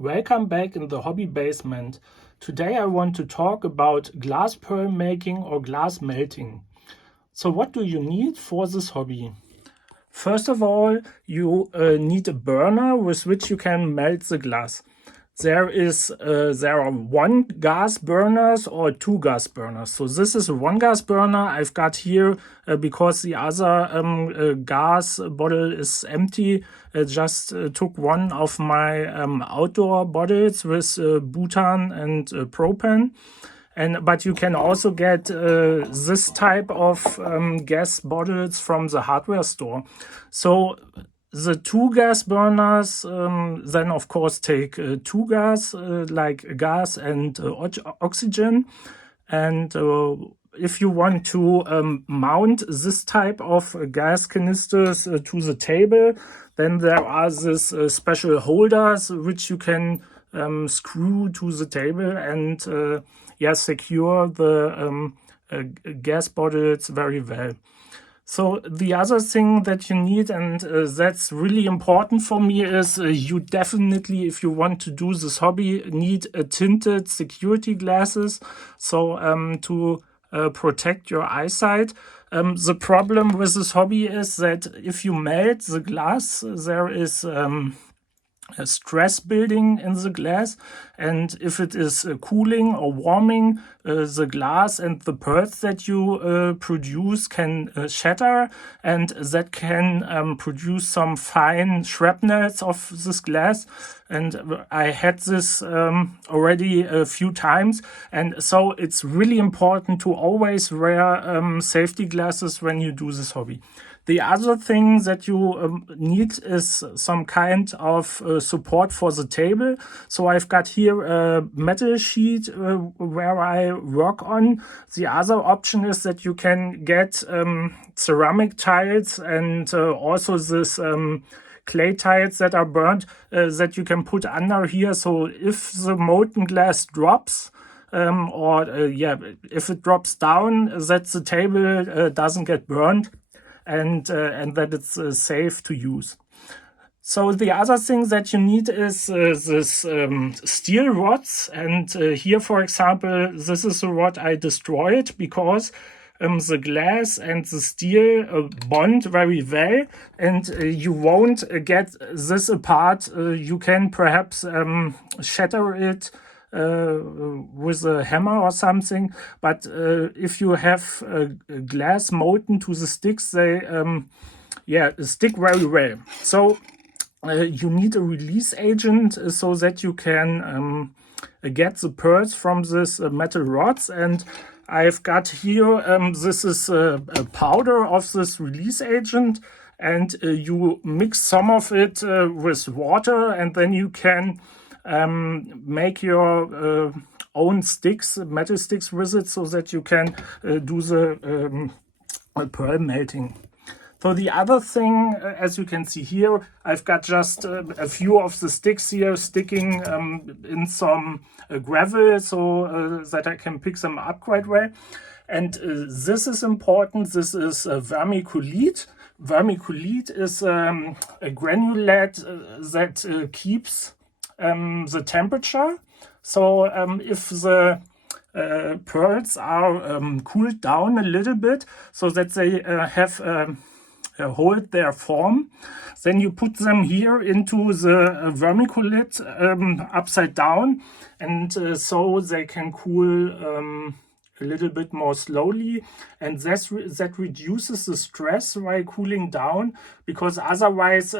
Welcome back in the hobby basement. Today I want to talk about glass pearl making or glass melting. So what do you need for this hobby? First of all, you need a burner with which you can melt the glass. There are one gas burners or two gas burners. So this is a one gas burner I've got here because the other gas bottle is empty. I just took one of my outdoor bottles with butane and propane. But you can also get this type of gas bottles from the hardware store. So the two gas burners then of course take two gas, like gas and oxygen. And if you want to mount this type of gas canisters to the table, then there are these special holders which you can screw to the table and secure the gas bottles very well. So the other thing that you need, and that's really important for me, is you definitely, if you want to do this hobby, need a tinted security glasses, so to protect your eyesight. The problem with this hobby is that if you melt the glass, there is a stress building in the glass, and if it is cooling or warming, the glass and the pearls that you produce can shatter, and that can produce some fine shrapnels of this glass. And I had this already a few times, and so it's really important to always wear safety glasses when you do this hobby. The other thing that you need is some kind of support for the table. So I've got here a metal sheet where I work on. The other option is that you can get ceramic tiles and also this clay tiles that are burnt that you can put under here. So if the molten glass drops, if it drops down, that the table doesn't get burned. And that it's safe to use. So the other thing that you need is this steel rods. And here, for example, this is a rod I destroyed because the glass and the steel bond very well, and you won't get this apart. You can perhaps shatter it with a hammer or something, but if you have glass molten to the sticks, they stick very well. So you need a release agent so that you can get the pearls from this metal rods. And I've got here, this is a powder of this release agent, and you mix some of it with water, and then you can make your own sticks, metal sticks with it, so that you can do the pearl melting. So the other thing, as you can see here, I've got just a few of the sticks here sticking in some gravel, so that I can pick them up quite well. And this is important. This is vermiculite. Vermiculite is a granulate that keeps the temperature. So if the pearls are cooled down a little bit so that they hold their form, then you put them here into the vermiculite upside down, and so they can cool a little bit more slowly, and that reduces the stress while cooling down, because otherwise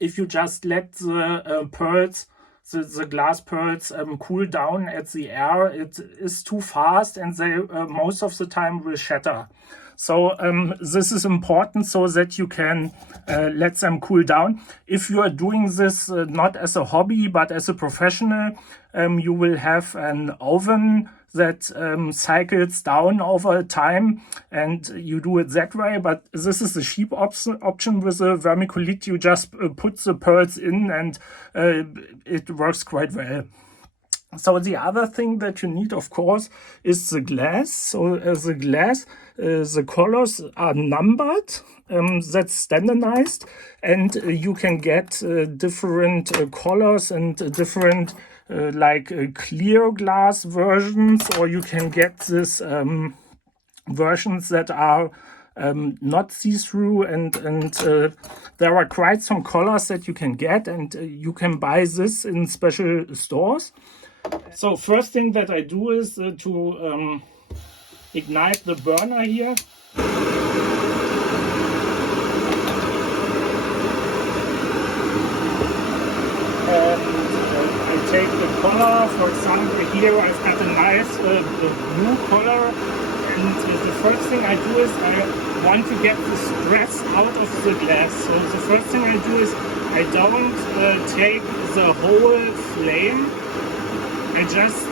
if you just let the pearls, the glass pearls cool down at the air, it is too fast and they most of the time will shatter. So this is important so that you can let them cool down. If you are doing this not as a hobby but as a professional, you will have an oven that cycles down over time, and you do it that way. But this is the cheap option with the vermiculite. You just put the pearls in, and it works quite well. So the other thing that you need, of course, is the glass. So the glass, the colors are numbered. That's standardized, and you can get different colors and different like clear glass versions, or you can get this versions that are not see-through, and there are quite some colors that you can get, and you can buy this in special stores. So first thing that I do is to ignite the burner here. And I take the color. For example, here I've got a nice blue color. And the first thing I do is I want to get the stress out of the glass. So the first thing I do is I don't take the whole flame. I just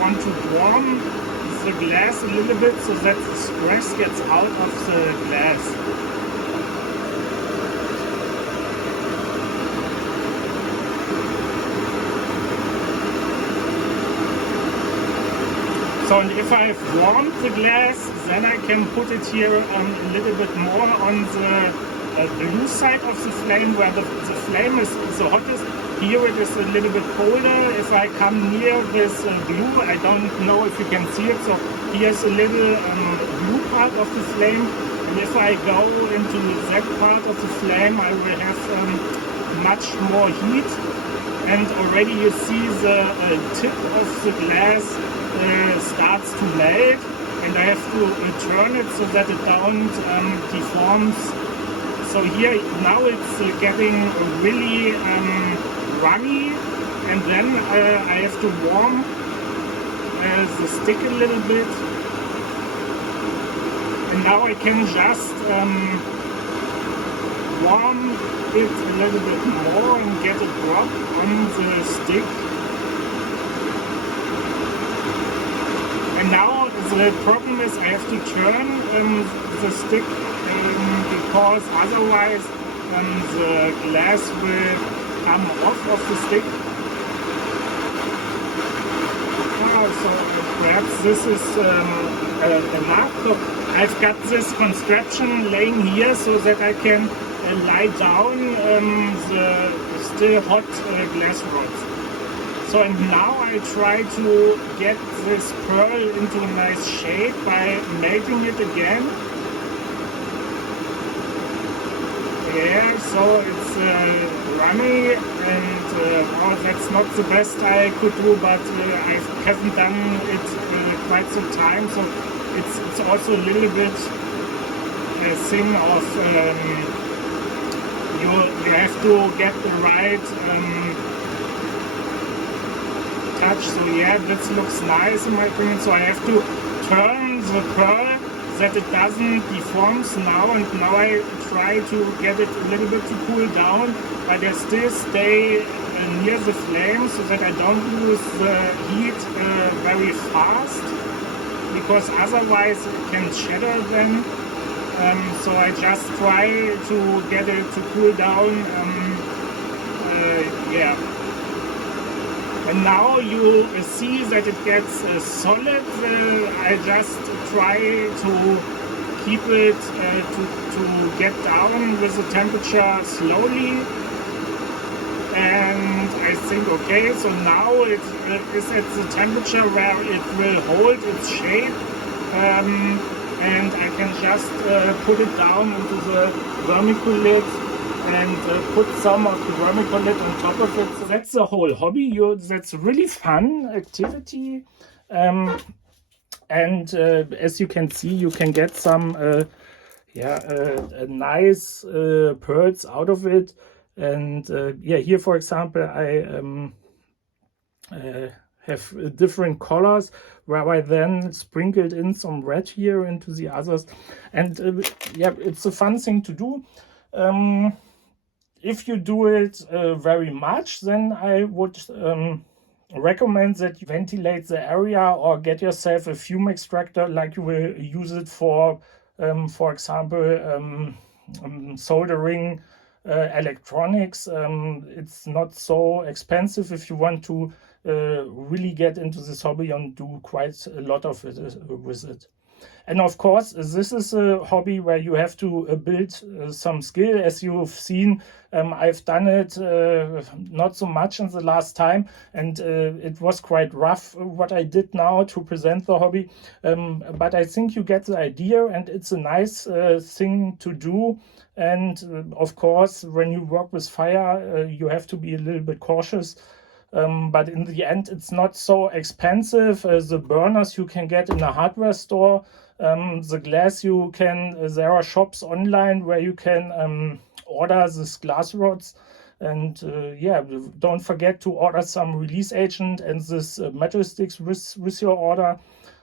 want to warm the glass a little bit so that the stress gets out of the glass. So, and if I've warmed the glass, then I can put it here a little bit more on the blue side of the flame, where the flame is the hottest. Here it is a little bit colder. If I come near this blue, I don't know if you can see it. So here's a little blue part of the flame. And if I go into that part of the flame, I will have much more heat. And already you see the tip of the glass starts to melt. And I have to turn it so that it don't deforms. So here now it's getting really runny, and then I have to warm the stick a little bit, and now I can just warm it a little bit more and get a drop on the stick. And now the problem is I have to turn the stick because otherwise the glass will come off of the stick. So perhaps this is enough. So I've got this construction laying here so that I can lie down the still hot glass rods. So and now I try to get this pearl into a nice shape by melting it again. Yeah, so it's runny, and well, that's not the best I could do, but I haven't done it quite some time, so it's also a little bit a thing of you have to get the right touch. So yeah, this looks nice in my opinion. So I have to turn the pearl that it doesn't deforms now, and now I try to get it a little bit to cool down, but I still stay near the flame so that I don't lose the heat very fast, because otherwise it can shatter then. So I just try to get it to cool down. Yeah. And now you see that it gets solid. I just try to keep it to get down with the temperature slowly. And I think, okay, so now it is at the temperature where it will hold its shape. And I can just put it down into the vermiculite and put some of the vermiculite on top of it. So that's the whole hobby. That's a really fun activity. And as you can see, you can get some nice pearls out of it. And yeah, here for example, I have different colors where I then sprinkled in some red here into the others. And yeah, it's a fun thing to do. If you do it very much, then I would recommend that you ventilate the area or get yourself a fume extractor, like you will use it for example, soldering electronics. It's not so expensive if you want to really get into this hobby and do quite a lot of it with it. And of course, this is a hobby where you have to build some skill. As you've seen, I've done it not so much in the last time, and it was quite rough what I did now to present the hobby. But I think you get the idea, and it's a nice thing to do. And of course, when you work with fire, you have to be a little bit cautious. But in the end, it's not so expensive. The burners you can get in a hardware store. The glass you can, there are shops online where you can order these glass rods. And yeah, don't forget to order some release agent and this metal sticks with your order.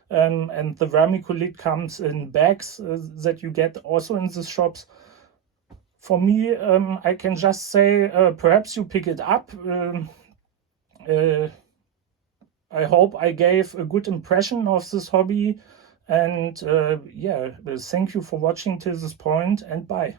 And the vermiculite comes in bags that you get also in the shops. For me, I can just say perhaps you pick it up. I hope I gave a good impression of this hobby, and yeah, thank you for watching till this point, and bye.